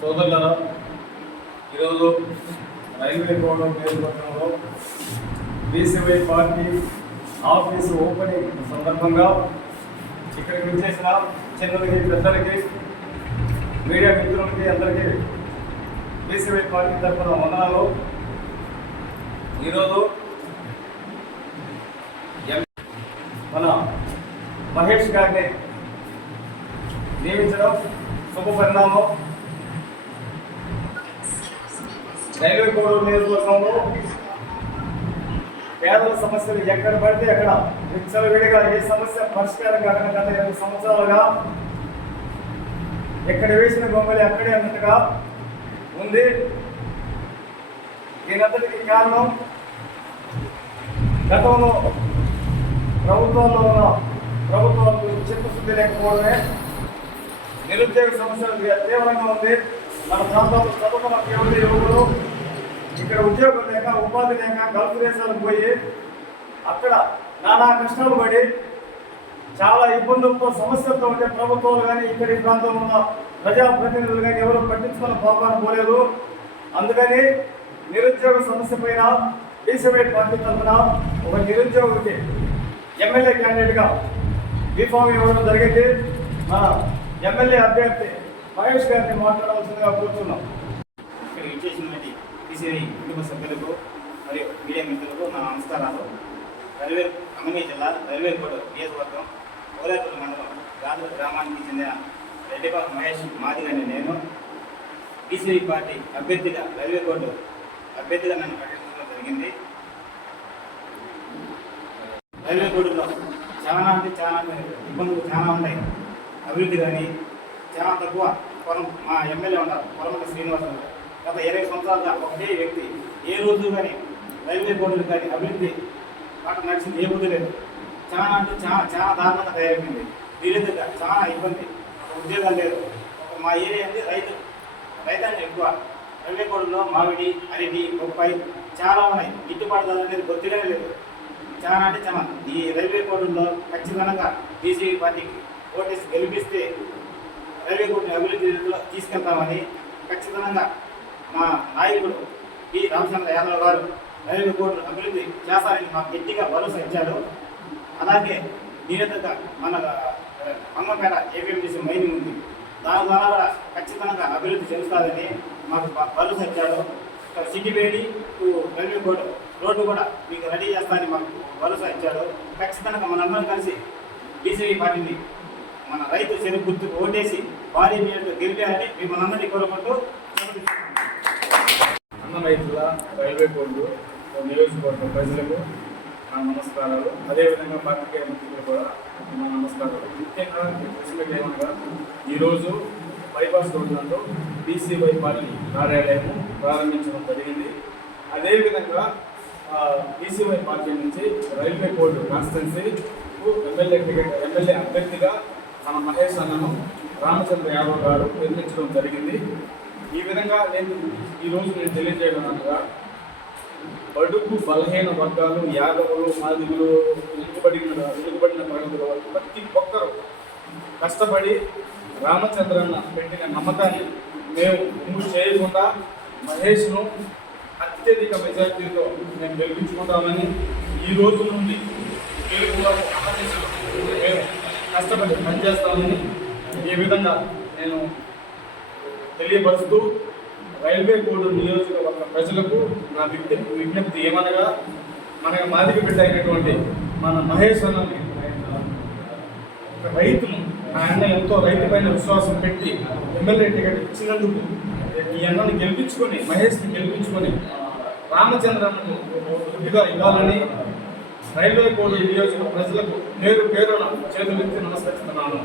సోదరులారా, ఈరోజు railway code నియోజకవర్గంలో బీసీవై పార్టీ ఆఫీసు ఓపెనింగ్ సందర్భంగా ఇక్కడికి వచ్చేసిన చిన్నలకి పెద్దలకి మీడియా మిత్రులకి అందరికీ బీసీవై పార్టీ తరఫున వందనాలు. ఈరోజు మన మహేష్ గారిని నియమించడం శుభ పరిణామం. రైల్వే కోడ్ నియోజకవర్గంలో పేదల సమస్యలు ఎక్కడ పడితే అక్కడ విచ్చలవిడిగా ఏ సమస్య పరిష్కారం కాకుండా గత 20 సంవత్సరాలుగా ఎక్కడ వేసిన బొమ్మలు అక్కడే అన్నట్టుగా ఉంది. దీనంతటికి కారణం గతంలో ప్రభుత్వాల్లో ఉన్న ప్రభుత్వాలకు చిత్తశుద్ధి లేకపోవడమే. నిరుద్యోగ సమస్యలు తీవ్రంగా ఉంది. మన ప్రాంతాల్లో చదువుకున్న యువకులు ఇక్కడ ఉద్యోగం లేక ఉపాధి లేక గల్ఫ్ దేశాలకు పోయి అక్కడ నానా కష్టాలు పడి చాలా ఇబ్బందులతో సమస్యలతో ఉంటే ప్రభుత్వాలు కానీ ఇక్కడ ఈ ప్రాంతంలో ఉన్న ప్రజాప్రతినిధులు కానీ ఎవరు పట్టించుకున్న పాపాన్ని పోలేదు. అందుకని నిరుద్యోగ సమస్య పైన బీసీవై పార్టీ తరఫున ఒక నిరుద్యోగికి ఎమ్మెల్యే క్యాండిడేట్గా బీఫామ్ ఇవ్వడం జరిగింది. మన ఎమ్మెల్యే అభ్యర్థి మహేష్ గారిని మాట్లాడవలసిందిగా కోరుతున్నాం. ఇక్కడికి ఇచ్చేసినటువంటి బీసీవై కుటుంబ సభ్యులకు మరియు మీడియా మిత్రులకు నా నమస్కారాలు. ఖమ్మం జిల్లా రైల్వే కోడ్ నియోజకవర్గం ఓలేపల్లి మండలం గాంధీ గ్రామానికి చెందిన రెడ్డిపాక మహేష్ మాదిగని నేను బీసీవై పార్టీ అభ్యర్థిగా రైల్వే కోడ్ అభ్యర్థిగా నన్ను ప్రకటించడం జరిగింది. రైల్వే కోడ్లో చాలా ఇబ్బందులు చాలా ఉన్నాయి. అభివృద్ధి కానీ చాలా తక్కువ. మా ఎమ్మెల్యే ఉన్నారు పొలమల శ్రీనివాసరావు. గత 20 సంవత్సరాలుగా ఒకటే వ్యక్తి ఏ రోజు కానీ రైల్వే కోడ్లు కానీ అభివృద్ధి పాట నడిచింది ఏ బుద్ధి లేదు. చాలా దారుణంగా తయారైపోయింది. వీరిద్దరుగా చాలా ఇబ్బంది. ఉద్యోగాలు లేదు. మా ఏరియా అంటే రైతాంగం ఎక్కువ. రైల్వే కోడ్లో మామిడి, అరటి, బొప్పాయి చాలా ఉన్నాయి. గిట్టుబాటు ధర అనేది బొత్తిగానే లేదు. చాలా ఈ రైల్వే కోడ్లో ఖచ్చితంగా బీసీవై పార్టీకి ఓటేసి గెలిపిస్తే రైల్వే కోడ్ని అభివృద్ధిలో తీసుకెళ్తామని ఖచ్చితంగా మా నాయకుడు ఈ రామచంద్ర యాదవ్ గారు రైల్వే కోడ్ అభివృద్ధి చేస్తారని మాకు గట్టిగా భరోసా ఇచ్చాడు. అలాగే నిరంతరంగా మన మంగంపేట ఏపీఎంటీసీ మైనింగ్ ఉంది. దాని ద్వారా కూడా ఖచ్చితంగా అభివృద్ధి చెందుతారని మాకు భరోసా ఇచ్చాడు. సిటీవేడి టు రైల్వే కోడ్ రోడ్డు కూడా మీకు రెడీ చేస్తారని మాకు భరోసా ఇచ్చాడు. ఖచ్చితంగా మనందరం కలిసి బీసీవై పార్టీని మన రైతు చెరుకు గుర్తుకు ఓటేసి భారీ మేరకు గెలిపారని మిమ్మల్ని కోరుకుంటూ అన్నమైతుల రైల్వే కోడ్లు నియోజకవర్గ ప్రజలకు నా నమస్కారాలు. అదేవిధంగా పార్టీ మిత్రులు కూడా నా నమస్కారాలు. ముఖ్యంగా ప్రశ్నలు ఏమనగా ఈరోజు బైపాస్ రోడ్లలో బీసీవై పార్టీ కార్యాలయం ప్రారంభించడం జరిగింది. అదేవిధంగా బీసీవై పార్టీ నుంచి రైల్వే కోడ్ కాన్స్టిట్యున్సీకు ఎమ్మెల్యే అభ్యర్థిగా మన మహేష్ అన్నను రామచంద్ర యాదవ్ గారు నిర్మించడం జరిగింది. ఈ విధంగా ఈరోజు నేను తెలియజేయడం అనగా బడుగు బలహీన వర్గాలు, యాదవులు, మాదిగులు, వెనుకబడిన ప్రజలు ప్రతి ఒక్కరు కష్టపడి రామచంద్రన్న పెట్టిన నమ్మకాన్ని మేము ముందు చేయకుండా మహేష్ను అత్యధిక మెజార్టీతో మేము గెలిపించుకుంటామని ఈ రోజు నుండి గెలుపులో మేము కష్టపడి పనిచేస్తామని ఈ విధంగా నేను తెలియపరుస్తూ రైల్వే కోడ్ నియోజకవర్గ ప్రజలకు నా విజ్ఞప్తి ఏమనగా మన మాదిక బిడ్డ అయినటువంటి మన మహేష్ అన్నని రైతును ఆయన ఎంతో రైతు పైన విశ్వాసం పెట్టి ఎమ్మెల్యే టికెట్ ఇచ్చినందుకు ఈ అన్నని గెలిపించుకొని మహేష్ని గెలిపించుకొని రామచంద్రన్నను గుడ్డిగా ఇవ్వాలని రైల్వే కోడ్ నియోజకవర్గ ప్రజలకు పేరున చేతులెత్తి నమస్కరిస్తున్నాను.